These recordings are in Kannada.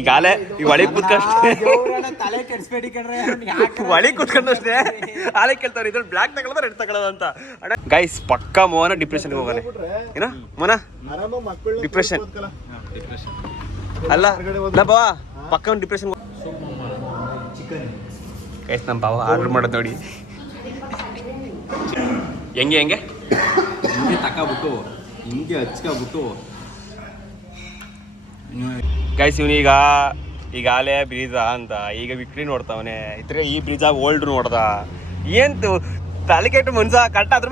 ಈಗಾಲೆ ಈ ಒಳಗೆ ಕೂತ್ಕೊಂಡಷ್ಟೇ ಒಳಗೆ ಕೂತ್ಕೊಂಡಷ್ಟೇ ಆಲೆ ಕೇಳ್ತಾವ್ರೆ ಇದ್ರಲ್ಲಿ ಬ್ಲ್ಯಾಕ್ ತಗೊಳ್ಳೋದ ರೆಡ್ ತಗೊಳ್ಳೋದ ಅಂತ ಗೈಸ್ ಪಕ್ಕ ಮೋಹನ ಡಿಪ್ರೆಷನ್ಗೆ ಹೋಗೋಣ ಏನ ಮೋಹನ ಡಿಪ್ರೆಷನ್ ಅಲ್ಲ ಬಾವ ಪಕ್ಕ ಒಂದು ಡಿಪ್ರೆಷನ್ ಗೈಸ್ ನಮ್ಮ ಬಾವ ಆರ್ಡರ್ ಮಾಡೋದು ನೋಡಿ ಹೆಂಗೆ ಹೆಂಗೆ ಹಿಂಗೆ ತಕೊಬಿಟ್ಟು ಹಿಂಗೆ ಹಚ್ಕೊಬಿಟ್ಟು ಗೈಸ್ ಇವನೀಗ ಈಗಾಲೇ ಬ್ರೀಜಾ ಅಂತ ಈಗ ವಿಕ್ಟ್ರಿ ನೋಡ್ತಾವನೆ ಇದ್ರೆ ಈ ಬ್ರೀಜಾ ಓಲ್ಡ್ ನೋಡ್ದ ಏನ್ತು ತಲೆ ಕೆಟ್ಟು ಮನ್ಸ ಕಟ್ಟ ಅದ್ರ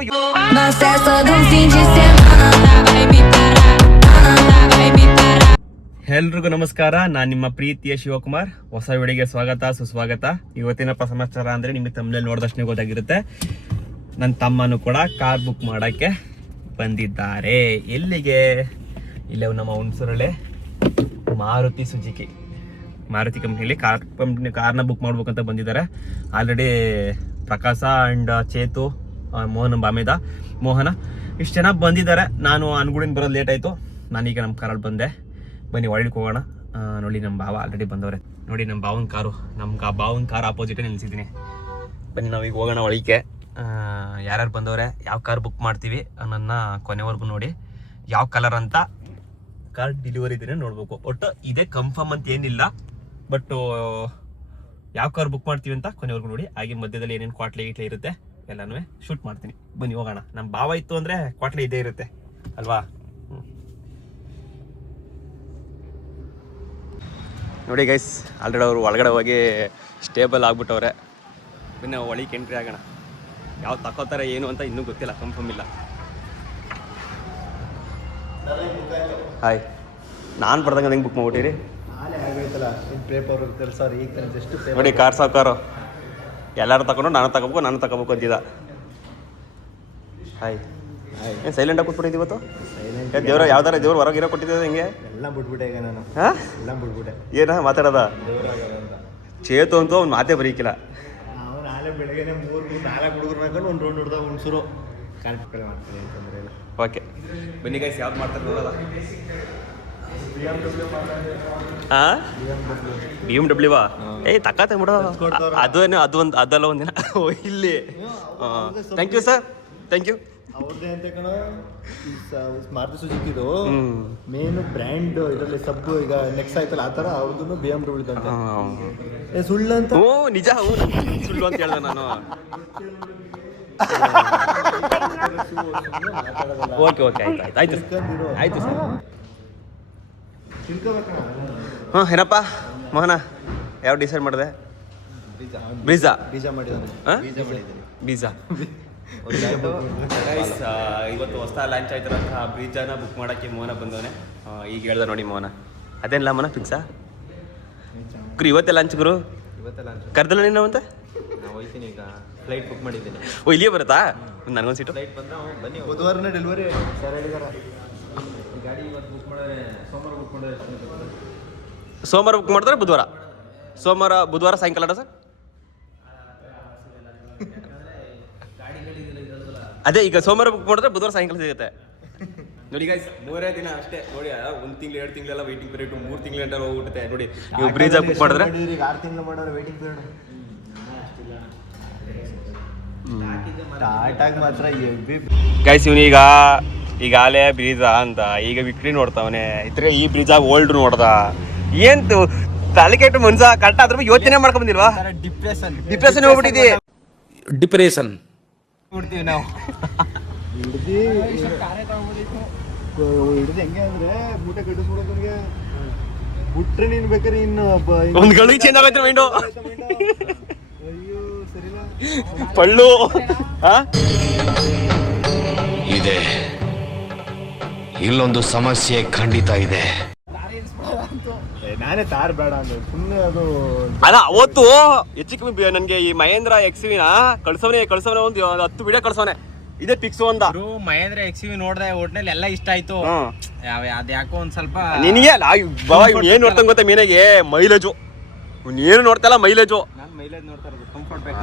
ಎಲ್ರಿಗೂ ನಮಸ್ಕಾರ, ನಾನು ನಿಮ್ಮ ಪ್ರೀತಿಯ ಶಿವಕುಮಾರ್. ಹೊಸ ವಿಡಿಯೋಗೆ ಸ್ವಾಗತ ಸುಸ್ವಾಗತ. ಇವತ್ತಿನಪ್ಪ ಸಮಾಚಾರ ಅಂದ್ರೆ ನಿಮಗೆ ತಮ್ಮಲ್ಲಿ ನೋಡಿದಷ್ಟೇ ಗೊತ್ತಾಗಿರುತ್ತೆ. ನನ್ನ ತಮ್ಮನು ಕೂಡ ಕಾರ್ ಬುಕ್ ಮಾಡೋಕ್ಕೆ ಬಂದಿದ್ದಾರೆ. ಎಲ್ಲಿಗೆ? ಇಲ್ಲೇ ನಮ್ಮ ಹುಣಸೂರಲ್ಲೇ ಮಾರುತಿ ಸುಜುಕಿ ಮಾರುತಿ ಕಂಪ್ನಿಯಲ್ಲಿ ಕಾರ್ನ ಬುಕ್ ಮಾಡ್ಬೇಕಂತ ಬಂದಿದ್ದಾರೆ. ಆಲ್ರೆಡಿ ಪ್ರಕಾಶ ಆ್ಯಂಡ್ ಚೇತು, ಮೋಹನ ಇಷ್ಟು ಜನ ಬಂದಿದ್ದಾರೆ. ನಾನು ಅನ್ಗುಡಿನ ಬರೋದು ಲೇಟ್ ಆಯಿತು. ನಾನೀಗ ನಮ್ಮ ಕಾರಲ್ಲಿ ಬಂದೆ. ಬನ್ನಿ ಒಳಗೆ ಹೋಗೋಣ. ನೋಡಿ ನಮ್ಮ ಬಾವ ಆಲ್ರೆಡಿ ಬಂದವ್ರೆ. ನೋಡಿ ನಮ್ಮ ಬಾವನ ಕಾರು, ನಮ್ಮ ಬಾವನ ಕಾರ್ ಆಪೋಸಿಟೇ ನಿಲ್ಸಿದ್ದೀನಿ. ಬನ್ನಿ ನಾವೀಗ ಹೋಗೋಣ ಒಳಗೆ. ಯಾರ್ಯಾರು ಬಂದವ್ರೆ, ಯಾವ ಕಾರ್ ಬುಕ್ ಮಾಡ್ತೀವಿ ಅನ್ನೋದನ್ನ ಕೊನೆವರೆಗೂ ನೋಡಿ. ಯಾವ ಕಲರ್ ಅಂತ ಕಾರ್ ಡೆಲಿವರಿ ಇದೀನಿ ನೋಡ್ಬೇಕು. ಒಟ್ಟು ಇದೇ ಕನ್ಫರ್ಮ್ ಅಂತ ಏನಿಲ್ಲ, ಬಟ್ ಯಾವ ಕಾರ್ ಬುಕ್ ಮಾಡ್ತೀವಿ ಅಂತ ಕೊನೆವರೆಗೂ ನೋಡಿ. ಹಾಗೆ ಮಧ್ಯದಲ್ಲಿ ಏನೇನು ಕ್ವಾಟ್ಲೆ ಗೀಟ್ಲೆ ಇರುತ್ತೆ ಎಲ್ಲನೂ ಶೂಟ್ ಮಾಡ್ತೀನಿ. ಬನ್ನಿ ಹೋಗೋಣ. ನಮ್ಮ ಬಾವ ಇತ್ತು ಅಂದರೆ ಕ್ವಾಟ್ಲೆ ಇದೇ ಇರುತ್ತೆ ಅಲ್ವಾ? ನೋಡಿ ಗೈಸ್, ಆಲ್ರೆಡಿ ಅವರು ಒಳಗಡೆ ಹೋಗಿ ಸ್ಟೇಬಲ್ ಆಗ್ಬಿಟ್ಟವ್ರೆ. ಬನ್ನಿ ನಾವು ಒಳಗೆ ಎಂಟ್ರಿ ಆಗೋಣ. ಯಾವ ತಗೋತಾರೆ ಏನು ಅಂತ ಇನ್ನೂ ಗೊತ್ತಿಲ್ಲ, ಕನ್ಫರ್ಮ್ ಇಲ್ಲ. ಹಾಯ್, ನಾನು ಬರ್ದಂಗೆ ಹೆಂಗೆ ಬುಕ್ ಮಾಡ್ಬಿಟ್ಟಿರಿ ನೋಡಿ. ಕಾರ್ ಸಾವುಕಾರು ಎಲ್ಲರೂ ತಗೊಂಡು ನಾನು ತಗೋಬೇಕು ಅಂತಿದ್ದ. ಹಾಯ್, ಏನು ಸೈಲೆಂಟಾಗಿ ಕೂತ್ಬಿಟ್ಟಿದ್ದು ಇವತ್ತು? ದೇವ್ರ ಯಾವ್ದಾರ ದೇವ್ರು ಹೊರಗಿರೋ ಕೊಟ್ಟಿದ್ದೆ ಹೆಂಗೆ? ಎಲ್ಲ ಬಿಟ್ಬಿಟ್ಟೆ ಈಗ ನಾನು. ಹಾಂ, ಎಲ್ಲ ಬಿಟ್ಬಿಟ್ಟೆ. ಏನ ಮಾತಾಡೋದ? ಚೇತು ಅಂತೂ ಅವ್ನು ಮಾತೇ ಬರೀಕಿಲ್ಲ. ನಾವು ನಾಳೆ ಬೆಳಗ್ಗೆ 3-4 ಹುಡುಗರು ಹಾಕೊಂಡು ಒಂದು ರೌಂಡ್ ಹೊಡೆದ ಹುಣಸೂರು ಕಾನ್ಫಿಡೆಂಟ್ ಮಾಡ್ತೀನಿ ಅಂತಂದ್ರೆ ಇಲ್ಲ. ಓಕೆ ಬನ್ನಿ ಗೈಸ್, ಯಾವ್ದು ಮಾಡ್ತಾರೆ ನೋಡೋದ? ಹಾಂ, BMW ಏಯ್ ತಕ್ಕತ್ತೆ ಬಿಡೋ. ಅದೇನು ಅದಲ್ಲ ಒಂದಿನ ಇಲ್ಲಿ. Thank you sir, thank you. ಅವ್ರದ್ದೇ ಅಂತ ಕಣ ಮಾರುತಿ ಸುಜುಕಿದು ಮೇನ್ ಬ್ರ್ಯಾಂಡ್ ಇದರಲ್ಲಿ ಸಬ್. ಈಗ ನೆಕ್ಸ್ಟ್ ಆಯ್ತಲ್ಲ ಆ ಥರ ಅವ್ರದ್ದು BMW ಅಂತ. ಸುಳ್ಳು ಅಂತ? ಹ್ಞೂ ನಿಜ, ಸುಳ್ಳು ಅಂತ ಹೇಳ್ದೆ ನಾನು. ಓಕೆ ಓಕೆ ಆಯ್ತು ಆಯ್ತು ಸರ್. ಹಾಂ, ಏನಪ್ಪ ಮೋಹನ, ಯಾವ ಡಿಸೈಡ್ ಮಾಡಿದೆ? ಬೀಜಾ ಮಾಡಿದ್ದಾನೆ. ಬೀಜಾ ಇವತ್ತು ಹೊಸ ಲಾಂಚ್ ಆಯ್ತಾರಂತ ಬ್ರೀಜಾನ ಬುಕ್ ಮಾಡೋಕ್ಕೆ ಮೋಹನ ಬಂದವನೆ. ಈಗ ಹೇಳ್ದ ನೋಡಿ ಮೋಹನ. ಅದೇನಿಲ್ಲ ಮೋಹನ ಫಿಕ್ಸಾ ಗುರು? ಇವತ್ತೇ ಲಾಂಚ್ ಗುರು? ಇವತ್ತೇ ಲಾಂಚ್. ಕರ್ದಲ್ಲ ನೀನು ಅಂತ? ನಾವು ಹೋಗ್ತೀನಿ ಈಗ. ಫ್ಲೈಟ್ ಬುಕ್ ಮಾಡಿದ್ದೀನಿ. ಓ, ಇಲ್ಲಿಯೇ ಬರುತ್ತಾ? ನನಗೊಂದು ಸೀಟು. ಫ್ಲೈಟ್ ಬಂದ ಬನ್ನಿ. ಬುಧವಾರನೇ ಡೆಲಿವರಿ ಸರ್ ಹೇಳಿದಾರ. ಗಾಡಿ ಇವತ್ತು ಬುಕ್ ಮಾಡಿದ್ರೆ ಸೋಮವಾರ ಬುಕ್ ಮಾಡಿದ್ರೆ ಸೋಮವಾರ ಬುಕ್ ಮಾಡಿದ್ರೆ ಬುಧವಾರ ಸಾಯಂಕಾಲ ಸರ್? ಅದೇ ಈಗ ಸೋಮವಾರ ಬುಕ್ ಮಾಡಿದ್ರೆ ಬುಧವಾರ ಸಾಯಂಕಾಲ ಸಿಗುತ್ತೆ ನೋಡಿ ಗೈಸ್. 3 ದಿನ ಅಷ್ಟೇ ನೋಡಿ. 1 ತಿಂಗಳು 2 ತಿಂಗಳೆಲ್ಲ ವೇಟಿಂಗ್ ಪೀರಿಯಡ್, 3 ತಿಂಗಳು ಗಂಟೆ ಹೋಗ್ಬಿಡುತ್ತೆ ನೋಡಿ. ನೀವು ಬ್ರೀಜ್ ಬುಕ್ ಮಾಡಿದ್ರೆ 6 ತಿಂಗಳು ಮಾಡೋರು ವೇಟಿಂಗ್ ಪೀರಿಯಡ್. ಟಾಟಾಗಿ ಮಾತ್ರ ಗೈಸ್ ಇವನೀಗ ಈಗಾಲೇ ಬ್ರೀಜಾ ಅಂತ ಈಗ ವಿಕ್ಟ್ರಿ ನೋಡ್ತಾವನೆ ಇದ್ರೆ ಈ ಬ್ರೀಜಾ ಓಲ್ಡ್ ನೋಡ್ದ. ಏನ್ತು ತಲೆ ಕೆಟ್ಟು ಮನ್ಸ ಕಟ್ಟ ಅದ್ರ ಬಗ್ಗೆ ಯೋಚನೆ ಮಾಡ್ಕೊಂಡ್ ಬಂದಿಲ್ವಾ? ಡಿಪ್ರೆಷನ್ ಹೋಗ್ಬಿಟ್ಟಿದ್ದಿ. ಡಿಪ್ರೆಷನ್ ಬಿಡ್ತೀವಿ ನಾವು. ಹಿಡ್ದು ಹೆಂಗೆ ಅಂದ್ರೆ ಮೂಟೆ ಕಟ್ಟಿಸ್ಬಿಡೋದ್ರಿಗೆ ಬಿಟ್ರೆ ನೀನ್ ಬೇಕಾದ್ರೆ ಇನ್ನು ಒಂದ್ ಗಳಿಗೆ ಚೇಂಜ್ ಆಗೈತೆ ಮೈಂಡು. ಅಯ್ಯೋ ಸರಿಲ್ಲ ಪಳ್ಳು ಇದೆ. ಇಲ್ಲೊಂದು ಸಮಸ್ಯೆ ಖಂಡಿತ ಇದೆ. ನಾನೇ ತಾರ್ ಬೇಡ ಅಂದ್ರೆ ಸುಮ್ಮನೆ ಅದು ಅಲ್ಲ. ಅವತ್ತು ಹೆಚ್ಚು ಕಮ್ಮಿ ನನ್ಗೆ ಈ ಮಹೇಂದ್ರ XUV ಕಳ್ಸವನೆ ಒಂದು 10 ವಿಡಿಯೋ ಕಳ್ಸವನೆ. ಇದೇ ಫಿಕ್ಸ್ ಒಂದ ಮಹೇಂದ್ರ XUV ನೋಡ್ದೆ. ಒಟ್ನಲ್ಲಿ ಎಲ್ಲ ಇಷ್ಟ ಆಯ್ತು. ಅದ್ಯಾಕೋ ಒಂದ್ ಸ್ವಲ್ಪ ನಿನಗೆ ಏನ್ ನೋಡ್ತಂಗ ಗೊತ್ತಾ? ಮೀನಾಗೆ ಮೈಲೇಜು ಏನು ನೋಡ್ತಲ್ಲ, ಮೈಲೇಜು. ನಾನು ಮೈಲೇಜ್ ನೋಡ್ತಾ ಇರೋದು ಕಂಫರ್ಟ್ ಬೇಕು.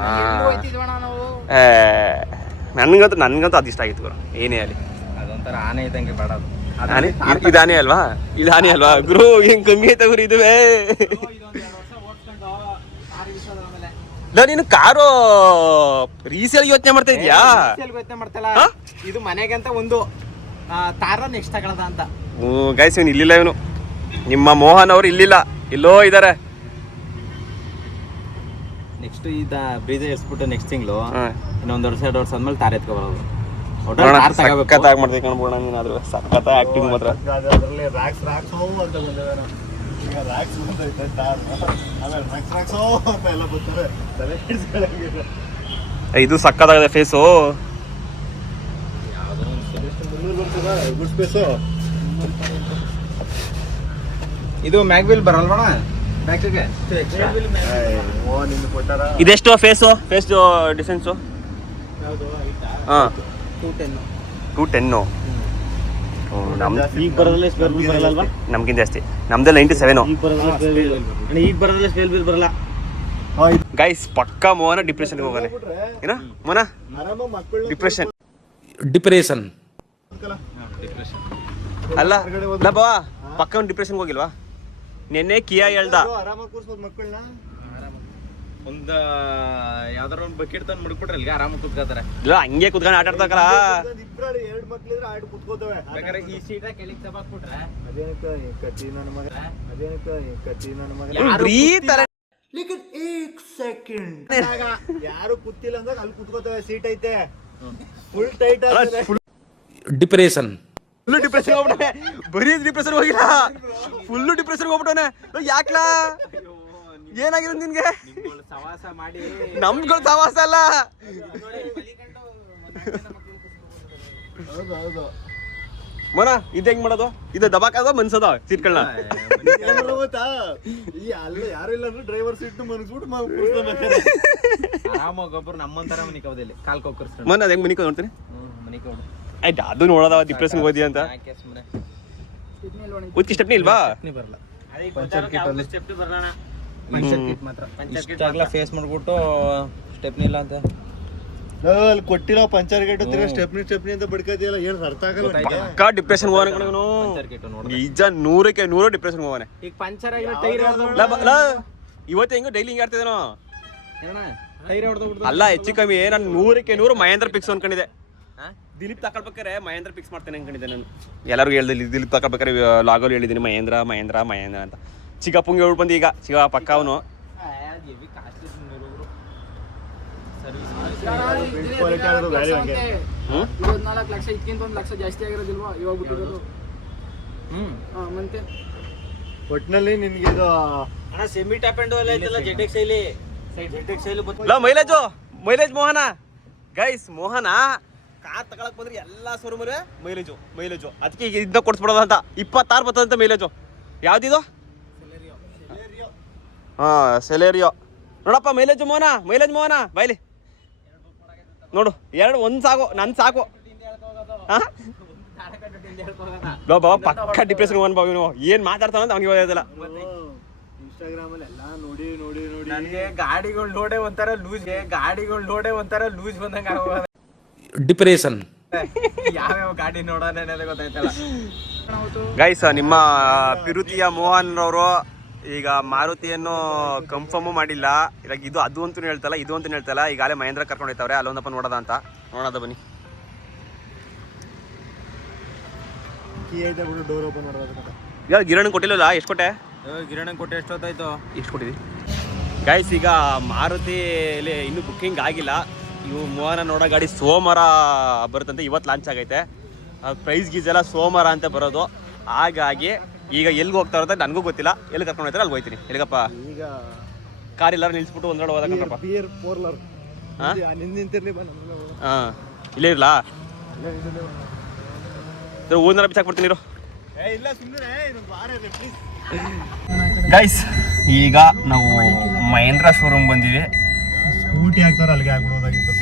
ನನ್ಗಂತೂ ಅದು ಇಷ್ಟ ಆಗಿತ್ತು ಗುರು. ಏನೇ ಅಲ್ಲಿ ಅದೊಂಥರ ಆನೆ ಇದ್ದಂಗೆ ಬೇಡ ಅದು. ಇದಾನೆ ಅಲ್ವಾ ಇದಾನೆ ಅಲ್ವಾ ಗುರು ಹೆಂಗ್ ಕಮ್ಮಿ ಐತೆ ಗುರು ಇದುವೇ ನೀನು ಕಾರು ರೀಸೇಲ್ ಯೋಚನೆ ಮಾಡ್ತಾ ಇದ್ಯಾ? ಯೋಚನೆ ಮಾಡ್ತಲ್ಲ, ಇದು ಮನೆಗೆ ಅಂತ ಒಂದು ತಾರ ನೆಕ್ಸ್ಟ್ ತಗೊಳದ ಅಂತ. ಗೈಸ್ ಇವನು ಇಲ್ಲಿಲ್ಲ, ಇವನು ನಿಮ್ಮ ಮೋಹನ್ ಅವರು ಇಲ್ಲಿಲ್ಲ, ಎಲ್ಲೋ ಇದಾರೆ. ನೆಕ್ಸ್ಟ್ ಇದ ಬ್ರೀಜ್ ಎಸ್ಬಿಟ್ಟು ನೆಕ್ಸ್ಟ್ ತಿಂಗಳು ಇನ್ನೊಂದು ವರ್ಷ 2 ವರ್ಷ ಆದ್ಮೇಲೆ ತಾರ ಎತ್ಕೊ ಬರೋದು. ಸಖತ್ತಾಗಿ ಮಾಡ್ತೀವಿ ಕಣ್ಬೋಣ ನೀನಾದ್ರು, ಸಖತ್ತಾಗಿ ಆಕ್ಟಿಂಗ್ ಮಾತ್ರ. ಅದರಲ್ಲಿ ರ್ಯಾಕ್ಸ್ ಅಂತ ಬಂದಿವೆ. ಈಗ ರ್ಯಾಕ್ಸ್ ಬಂದೈತೆ ತಾರ್, ಆಮೇಲೆ ರ್ಯಾಕ್ಸ್ ಅಂತ ಎಲ್ಲ ಬರ್ತಾರೆ ತಲೆ ಹಿಡಿಸ್ಕೊಳ್ಳಂಗಿಲ್ಲ. ಇದು ಸಖತ್ತಾಗಿದೆ ಫೇಸು. Good space. ಇದು ಮ್ಯಾಗ್ವಿಲ್ ಬರಲ್ವಣ ಬ್ಯಾಕಿಗೆ? ಇದೆಷ್ಟು ಫೇಸ್ ಡಿಸ್ಟೆನ್ಸು? ಹಾಂ 210. ಈಗ ಬರೋದ್ರಲ್ಲೇ ಸ್ಪೇರ್ ಬಿಲ್ ಬರಲ್ಲ ಅಲ್ವಾ? ನಮ್ಗಿಂತ ಜಾಸ್ತಿ, ನಮ್ದು 97. ಈಗ ಬರೋದ್ರಲ್ಲೇ ಸ್ಪೇರ್ ಬಿಲ್ ಬರಲ್ಲ ಗೈಸ್. ಪಕ್ಕ ಮೋಹನ ಡಿಪ್ರೆಷನ್ಗೆ ಹೋಗಾನೆ. ಏನ ಮೋಹನ ಡಿಪ್ರೆಷನ್ ಅಲ್ಲ ಬಾವಾ, ಪಕ್ಕ ಒಂದು ಡಿಪ್ರೆಷನ್ಗೆ ಹೋಗಿಲ್ವಾ? ನೆನ್ನೆ ಕಿಯಾ ಹೇಳ್ದ ಆರಾಮಾಗಿ ಕೂರ್ಸ್ಬೋದು ಮಕ್ಕಳನ್ನ. ಒಂದು ಯಾವ್ದಾರ ಒಂದು ಬಕೆಟ್ ತಂದು ಮುಡ್ಬಿಟ್ರೆ ಅಲ್ಲಿಗೆ ಆರಾಮಾಗಿ ಕುತ್ಕೋತಾರೆ. ಇಲ್ಲ ಹಂಗೆ ಕುತ್ಕೊಂಡು ಆಟ ಆಡ್ತಾಕಲ್ಲ. ಇಬ್ರಲ್ಲಿ 2 ಮಕ್ಳಿದ್ರೆ ಆಟ ಕುತ್ಕೋತವೆ. ಬೇಕಾದ್ರೆ ಈ ಸೀಟ ಕೆಳಗೆ ತಬಾಕ್ಬಿಟ್ರೆ ಅದೇನಕ್ಕೆ ಕತ್ತಿ ನನ್ನ ಮಗ, ಅದೇನಕ್ಕೆ ಕತ್ತಿ ನನ್ನ ಮಗ. ಲೇಕಿನ್ 1 ಸೆಕೆಂಡ್ ಯಾರು ಕೂತಿಲ್ಲ ಅಂದಾಗ ಅಲ್ಲಿ ಕುತ್ಕೋತವೆ. ಸೀಟ್ ಐತೆ ಫುಲ್ ಟೈಟ್ ಆಗ್ತದೆ. ಡಿಪ್ರೆಷನ್ ಹೋಗ್ಬಿಟ್ಟೆ. ಬರೀ ಡಿಪ್ರೆಷನ್ ಹೋಗಿಲ್ಲ, ಫುಲ್ಲು ಡಿಪ್ರೆಷನ್ ಹೋಗ್ಬಿಟ್ಟವನೆ. ಯಾಕ್ಲಾ ಏನಾಗಿದೆ ನಿನ್ಗೆ? ಸವಾಸ ಮಾಡಿ ನಮ್ಗಳು ಸವಾಸ ಅಲ್ಲ. ಹೌದು ಮನ ಇದು ಹೆಂಗ್ ಮಾಡೋದು? ಇದು ದಬಾಕದ ಮನ್ಸದ ಸೀಟ್ಗಳನ್ನ ಗೊತ್ತಾ? ಈ ಅಲ್ಲ ಯಾರು ಇಲ್ಲ ಅಂದ್ರೆ ಡ್ರೈವರ್ ಸೀಟ್ ಮನ್ಸ್ಬಿಟ್ಟು ಆರಾಮಾಗಿ ಒಬ್ಬರು ನಮ್ಮಂತರ ಮನಿಕೋದಿಲ್ಲ ಕಾಲ್ ಕೊಕ್ಕರ್ಸ್ಕೊಂಡು. ಮನ ಅದ್ ಹೆಂಗ್ ಮನಿಕೋ ನೋಡ್ತೀನಿ. ಮನಿಕೋಡು ಆಯ್ತು, ಅದು ನೋಡೋದ ಡಿಪ್ರೆಷನ್ ಹೋದಿ ಅಂತ. ಉತ್ಕಿ ಸ್ಟೆಪ್ನಿ ಇಲ್ವಾ? ಬರಲ್ಲ ಸ್ಟೆಪ್ನಿ ಬರಲ್ಲ. ಪಂಚರ್ ಕಿಟ್ ಮಾತ್ರ ಇಷ್ಟಾಗ್ಲ ಫೇಸ್ ಮಾಡ್ಬಿಟ್ಟು ಸ್ಟೆಪ್ನಿ ಇಲ್ಲ ಅಂತ ಅಲ್ಲಿ ಕೊಟ್ಟಿರೋ ಪಂಚರ್ ಗೇಟ್ ತಿರ್ಗಾ ಸ್ಟೆಪ್ನಿ ಅಂತ ಬಡ್ಕತಿಯಲ್ಲ, ಏನು ಅರ್ಥ ಆಗಲ್ಲ. ಅಕ್ಕ ಡಿಪ್ರೆಷನ್ ಹೋಗೋಣ ಕಣವನು. ನಿಜ 100ಕ್ಕೆ 100 ಡಿಪ್ರೆಷನ್ ಹೋಗೋನೆ. ಈಗ ಪಂಚರ್ ಆಗಿರೋ ಟೈರ್ ಇವತ್ತು ಹೆಂಗೋ ಡೈಲಿ ಹಿಂಗೆ ಆಡ್ತಿದ್ದೇನೋ ಟೈರ್ ಹೊಡೆದು ಅಲ್ಲ. ಹೆಚ್ಚು ಕಮ್ಮಿ ನಾನು 100ಕ್ಕೆ 100 ಮಹೇಂದ್ರ ಪಿಕ್ಸ್ ಅನ್ಕೊಂಡಿದ್ದೆ. ದಿಲೀಪ್ ತಗೊಳ್ಬೇಕಾರೆ ಮಹೇಂದ್ರ ಪಿಕ್ಸ್ ಮಾಡ್ತೇನೆ ಅನ್ಕೊಂಡಿದ್ದೆ ನಾನು. ಎಲ್ಲರಿಗೂ ಹೇಳ್ದೆ ದಿಲೀಪ್ ತಗೊಳ್ಬೇಕಾರೆ ಲಾಗಲ್ಲಿ ಹೇಳಿದ್ದೀನಿ ಮಹೇಂದ್ರ ಅಂತ. ಚಿಕ್ಕಪ್ಪಂಗೆ ಹೇಳ್ ಬಂದು ಈಗ ಚಿಕ್ಕ ಪಕ್ಕ ಅವನು. ಒಟ್ಟಿನಲ್ಲಿ ನಿನ್ಗೆ ಇದು ಸೆಮಿ ಟಾಪ್ ಅಂಡ್ ಎಲ್ಲ ಐತಲ್ಲ ZX ಮೈಲೇಜ್ ಮೋಹನ. ಗೈಸ್ ಮೋಹನ ಕಾರ್ ತಗೊಳಕ್ ಬಂದ್ರೆ ಎಲ್ಲಾ ಶೋರೂಮಲ್ಲಿ ಮೈಲೇಜು ಅದಕ್ಕೆ ಈಗ ಇದನ್ನ ಕೊಡ್ಸ್ಬಿಡೋದು ಅಂತ. 26 ಬರ್ತದಂತ ಮೈಲೇಜು. ಯಾವ್ದಿದು? ಸೆಲೆರಿಯೋ ನೋಡಪ್ಪ. ಮೈಲೇಜ್ ಮೋಹನ ಬೈಲಿ ನೋಡು. 1 ಸಾಕು, ನನ್ ಸಾಕು. ಬಾಬಾ ಪಕ್ಕ ಡಿಪ್ರೆಷನ್ ಹೋಗೋಣ ಬಾಬು. ನೀವು ಏನ್ ಮಾತಾಡ್ತಾನ ಅಂತ ಅವ್ನಿಗೆ ಹೋಗೋದಿಲ್ಲ. ಇನ್ಸ್ಟಾಗ್ರಾಮ್ ಅಲ್ಲಿ ಎಲ್ಲ ನೋಡಿ ನನಗೆ ಗಾಡಿಗಳು ನೋಡೇ ಒಂಥರ ಲೂಸ್ ಬಂದಂಗ ಆಗೋದು. ಡಿಪ್ರೆಷನ್ ಯಾವ್ಯಾವ ಗಾಡಿ ನೋಡೋಣ ಗೊತ್ತಾಯ್ತಲ್ಲ. ಗೈಸ್ ನಿಮ್ಮ ಪಿರುತಿಯ ಮೋಹನ್ ರವರು ಈಗ ಮಾರುತಿಯನ್ನು ಕನ್ಫರ್ಮು ಮಾಡಿಲ್ಲ. ಇವಾಗ ಇದು ಅದು ಅಂತೂ ಹೇಳ್ತಲ್ಲ, ಇದು ಅಂತೂ ಹೇಳ್ತಲ್ಲ. ಈಗಾಗಲೇ ಮಹೇಂದ್ರ ಕರ್ಕೊಂಡು ಹೋಯ್ತವ್ರೆ ಅಲ್ಲೊಂದಪ್ಪ ನೋಡೋದ ಅಂತ. ನೋಡೋದ ಬನ್ನಿ. ಡೋರ್ ಓಪನ್ ಮಾಡೋದು. ಇವಾಗ ಗಿರಣ್ ಕೊಟ್ಟಿಲ್ಲ. ಎಷ್ಟು ಕೊಟ್ಟೆ? ಗಿರಣ್ ಕೊಟ್ಟೆ ಎಷ್ಟೊತ್ತಾಯ್ತು? ಎಷ್ಟು ಕೊಟ್ಟಿದ್ವಿ ಗೈಸ್? ಈಗ ಮಾರುತಿಲಿ ಇನ್ನೂ ಬುಕ್ಕಿಂಗ್ ಆಗಿಲ್ಲ. ಇವು ಮೋಹನ ನೋಡೋ ಗಾಡಿ ಸೋಮವಾರ ಬರುತ್ತಂತೆ. ಇವತ್ತು ಲಾಂಚ್ ಆಗೈತೆ. ಪ್ರೈಸ್ ಗೀಸ್ ಎಲ್ಲ ಸೋಮವಾರ ಅಂತ ಬರೋದು. ಹಾಗಾಗಿ ಈಗ ಎಲ್ಲಿಗೆ ಹೋಗ್ತಾ ಇರುತ್ತೆ ನನಗೂ ಗೊತ್ತಿಲ್ಲ. ಎಲ್ಲಿ ಕರ್ಕೊಂಡು ಹೋಗ್ತಾರೆ ಅಲ್ಲಿ ಹೋಗ್ತೀನಿ. ಎಲ್ಲಿಗಪ್ಪ? ಈಗ ಕಾರ್ ಎಲ್ಲರೂ ನಿಲ್ಸ್ಬಿಟ್ಟು ಒಂದೆರಡು ಹೋದಕ್ಕಪ್ಪ. ಹಾಂ ಇಲ್ಲೇ ಇರಲಾ? ಊರ್ನೆಲ್ಲ ಬಿಚ್ಚಾಕ್ಬಿಡ್ತೀನಿ ಇರು. ಗೈಸ್ ಈಗ ನಾವು ಮಹೇಂದ್ರ ಶೋರೂಮ್ ಬಂದಿವಿ. ಸ್ಕೂಟಿ ಹಾಕ್ತಾರೆ ಅಲ್ಲಿಗೆ ಆಗ್ಬಿಡೋದಾಗಿತ್ತು.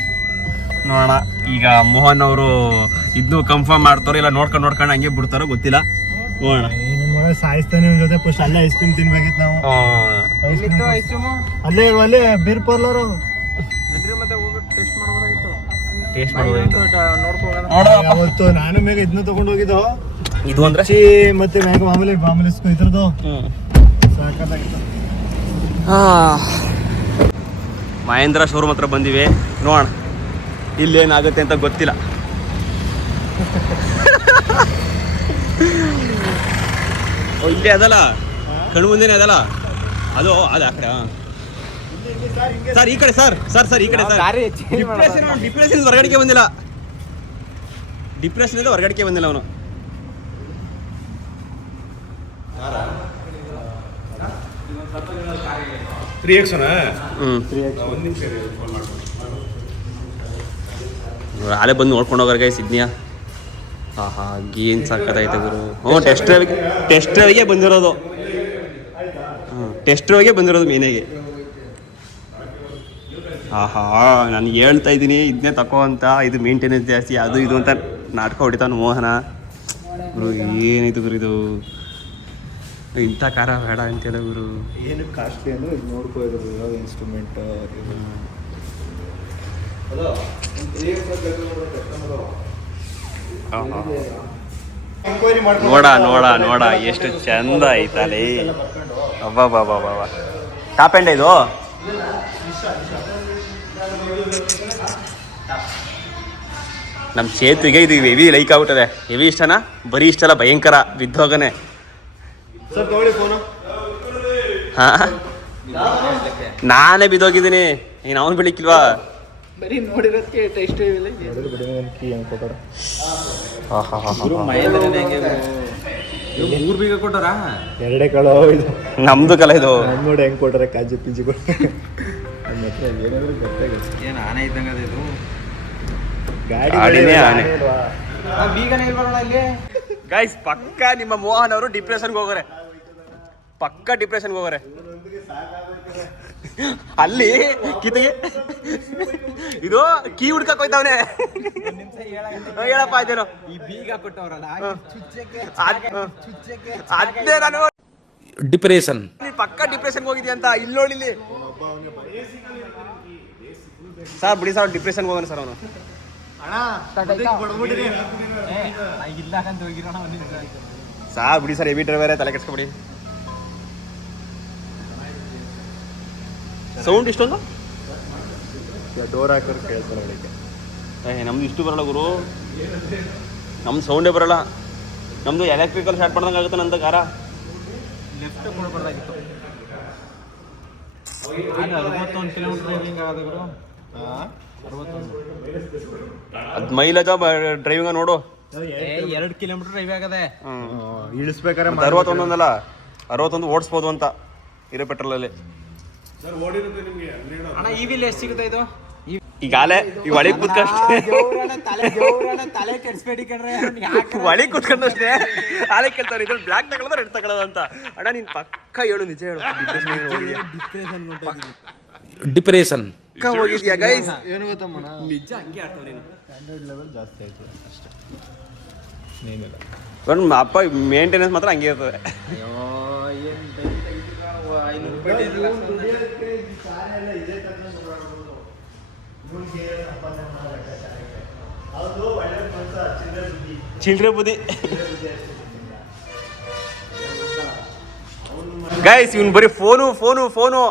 ನೋಡೋಣ ಈಗ ಮೋಹನ್ ಅವರು ಇದನ್ನು ಕನ್ಫರ್ಮ್ ಮಾಡ್ತಾರೋ ಇಲ್ಲ ನೋಡ್ಕೊಂಡು ಹಂಗೆ ಬಿಡ್ತಾರೋ ಗೊತ್ತಿಲ್ಲ. ನೋಡೋಣ. ಸಾಯಿಸ್ತಾನೆ ಜೊತೆ ಫಸ್ಟ್ ಅಲ್ಲೇ ಐಸ್ ಕ್ರೀಮ್ ತಿನ್ಬೇಕಿತ್ತು ನಾವು. ಅಲ್ಲೇ ಬೀರ್ ಪಾರ್ಲರ್ ಮತ್ತೆ ಹೋಗ್ಬಿಟ್ಟು ಟೆಸ್ಟ್ ಮಾಡ್ಬೋದಾಗಿತ್ತು. ಟೇಸ್ಟ್ ಮಾಡ್ಬೋದಾಗಿತ್ತು. ನೋಡ್ಕೊ ಅವತ್ತು ನಾನು ಮೇಗ ಇದನ್ನ ತಗೊಂಡು ಹೋಗಿದ್ದು. ಇದು ಅಂದ್ರೆ ಮತ್ತೆ ಮ್ಯಾಗ ಮಾಮೂಲಿ ಇದ್ರದ್ದು ಸಾಕಾಗಿತ್ತು. ಮಹೇಂದ್ರ ಶೋರೂಮ್ ಹತ್ರ ಬಂದಿವಿ, ನೋಡೋಣ ಇಲ್ಲೇನಾಗುತ್ತೆ ಅಂತ ಗೊತ್ತಿಲ್ಲ. ಇಲ್ಲೇ ಅದಲ್ಲ, ಕಣ್ಣು ಮುಂದೆನೇ ಅದಲ್ಲ, ಅದು ಆ ಕಡೆ. ಸರ್ ಈ ಕಡೆ, ಸರ್ ಈ ಕಡೆ ಸರ್. ಡಿಪ್ರೆಷನ್ ಹೊರಗಡೆಗೆ ಬಂದಿಲ್ಲ, ಡಿಪ್ರೆಷನ್ ಇಂದ ಹೊರಗಡೆಗೆ ಬಂದಿಲ್ಲ ಅವನು. ಅಲ್ಲೇ ಬಂದು ನೋಡ್ಕೊಂಡು ಹೋಗೋರ್ಗೆ ಸಿದ್ನಿಯಾ. ಏನ್ ಸಾಕಾಯ್ತು ಗುರು. ಟೆಸ್ಟ್ ಡ್ರೈವಿಗೆ ಬಂದಿರೋದು. ಟೆಸ್ಟ್ ಡ್ರೈವಿಗೆ ಬಂದಿರೋದು ಮೇನೆಗೆ. ನಾನು ಹೇಳ್ತಾ ಇದ್ದೀನಿ ಇದನ್ನೇ ತಗೋ ಅಂತ, ಇದು ಮೇಂಟೆನೆನ್ಸ್ ಜಾಸ್ತಿ, ಅದು ಇದು ಅಂತ ನಾಟಕ ಹೊಡಿತಾನು ಮೋಹನ ಗುರು. ಏನಿದು ಗುರು ಇದು, ಇಂಥ ಕಾರ ಬೇಡ ಅಂತೆಲ್ಲ ಗುರು. ಏನು ಕಾಸ್ಟ್ಲಿ ಅಂದ್ರೆ ಇದು ನೋಡ್ಕೋದ್ರು ಇವಾಗ ಇನ್ಸ್ಟ್ರೂಮೆಂಟ್. ನೋಡ ಎಷ್ಟು ಚಂದ ಐತಲ್ಲಿ. ಅಬ್ಬಾ ಟಾಪ್ ಎಂಡ್ ಇದು. ನಮ್ಮ ಸೇತುವೆಗೆ ಇದು ಹೆವಿ ಲೈಕ್ ಆಗ್ಬಿಟ್ಟದೆ. ಹೆವಿ ಇಷ್ಟನಾ? ಬರೀ ಇಷ್ಟಲ್ಲ, ಭಯಂಕರ ಬಿದ್ದೋಗನೆ. ಹಾ, ನಾನೇ ಬಿದ್ದೋಗಿದ್ದೀನಿ, ನೀನು ಅವನು ಬೆಳಿಕಿಲ್ವಾ? ಬರೀ ನೋಡಿರೋದಕ್ಕೆ ಟೆಸ್ಟ್ ಊರ್ ಬೀಗ ಕೊಟ್ಟಾರ. ಎರಡೇ ಕಳ ಇದು ನಮ್ದು ಕಲ ಇದು. ನೋಡಿ ಹೆಂಗ್ ಕೊಟ್ಟಾರೆ, ಕಾಜು ಪಿಜಿ ಕೊಟ್ಟ. ನಮ್ಮ ಹತ್ರ ಏನಾದ್ರು ಗೊತ್ತಾಗುತ್ತೆ. ಏನು ಆನೆ ಇದ್ದಂಗ ಇದು ಗಾಡಿನೇ ಆನೆ. ಬೀಗನೇ ಇಲ್ವಲ್ಲ ಇಲ್ಲಿ. ಗೈಸ್ ಪಕ್ಕ ನಿಮ್ಮ ಮೋಹನ್ ಅವರು ಡಿಪ್ರೆಷನ್ಗೆ ಹೋಗೋರೆ, ಪಕ್ಕ ಡಿಪ್ರೆಷನ್ಗೆ ಹೋಗೋರೆ. ಅಲ್ಲಿ ಕಿತ್ತಿಗೆ ಇದು ಕೀ ಹುಡ್ಕಕ್ ಹೋಯ್ತವನೆ. ಹೇಳಪ್ಪ ಆಯ್ತೇನೋ. ಈ ಬೀಗ ಕೊಟ್ಟವ್ರಲ್ಲ ಅದೇ ನಾನು ಡಿಪ್ರೆಷನ್. ಪಕ್ಕ ಡಿಪ್ರೆಷನ್ಗೆ ಹೋಗಿದ್ಯಾ ಅಂತ. ಇಲ್ಲಿ ನೋಡಿಲಿ ಸರ್, ಬಿಡಿ ಸರ್, ಡಿಪ್ರೆಷನ್ಗೆ ಹೋಗೋಣ ಸರ್ ಅವನು. ಇಲ್ಲಕಂತ ಹೋಗಿರೋಣ ಸಾರ್ ಬಿಡಿ ಸರ್, ಹೆವಿ ಡ್ರೈವರೇ, ತಲೆ ಕೆಡ್ಸ್ಕೊಬಿಡಿ. ಸೌಂಡ್ ಇಷ್ಟೊಂದು ಡೋರ್ ಹಾಕೋರು ಕೇಳ್ತಾರೆ ಅದಕ್ಕೆ. ನಮ್ದು ಇಷ್ಟು ಬರಲ್ಲ ಗುರು, ನಮ್ದು ಸೌಂಡೇ ಬರಲ್ಲ. ನಮ್ದು ಎಲೆಕ್ಟ್ರಿಕಲ್ ಸ್ಟಾರ್ಟ್ ಮಾಡ್ದಂಗೆ ಆಗುತ್ತೆ ನಂದು ಕಾರ. ಲೆಫ್ಟ್ ಕೊಡಬಾರ್ದಾಗಿತ್ತು. 61 ಕಿಲೋಮೀಟರ್ ಡ್ರೈವಿಂಗ್ ಆದ ಗುರು. 61 ಅದು ಮೈಲೇಜ್ ಡ್ರೈವಿಂಗ್ ನೋಡು. 2 ಕಿಲೋಮೀಟರ್ ಡ್ರೈವ್ ಆಗದೆ. ಇಳಿಸ್ಬೇಕಾರೆ 61 ಅಲ್ಲ, 61 ಓಡಿಸ್ಬೋದು ಅಂತ ಇರೋ ಪೆಟ್ರೋಲಲ್ಲಿ. ಅಣ್ಣ ಈ ವಿಲ್ ಎಷ್ಟು ಸಿಗುತ್ತೆ ಇದು? ಈಗಾಲೇ ಈ ಒಳಗೆ ಕೂತ್ಕಷ್ಟೇ, ತಲೆ ಕೆಡಿಸ್ಬೇಡಿ ಕಣ್ರೆ. ಒಳಗೆ ಕೂತ್ಕೊಂಡಷ್ಟೇ ಆಲೆ ಕೇಳ್ತಾರೆ, ಇದ್ರಲ್ಲಿ ಬ್ಲ್ಯಾಕ್ ತಗೊಳ್ಳೋದು ರೆಡ್ ತಗೊಳ್ಳೋದು ಅಂತ. ಅಣ್ಣ ನೀನು ಪಕ್ಕ ಹೇಳು, ನಿಜ ಹೇಳು. ಡಿಪ್ರೆಷನ್ ಪಕ್ಕ ಹೋಗಿದ್ಯಾ ಗೈಸ್? ಏನು ಗೊತ್ತಮ್ಮ, ನಿಜ ಹಂಗೆ ಆಡ್ತಾವ ನೀನು. ಸ್ಟ್ಯಾಂಡರ್ಡ್ ಲೆವೆಲ್ ಜಾಸ್ತಿ ಆಯ್ತು ಅಷ್ಟೇ, ಏನಿಲ್ಲ. ಅಪ್ಪ ಮೇಂಟೆನೆನ್ಸ್ ಮಾತ್ರ ಹಂಗೆ ಇರ್ತದೆ. ಚಿಲ್ಡ್ರೆ ಬುದ್ಧಿ ಗೈಸ್. ಇವನ್ ಬರೀ ಫೋನು ಫೋನು ಫೋನು.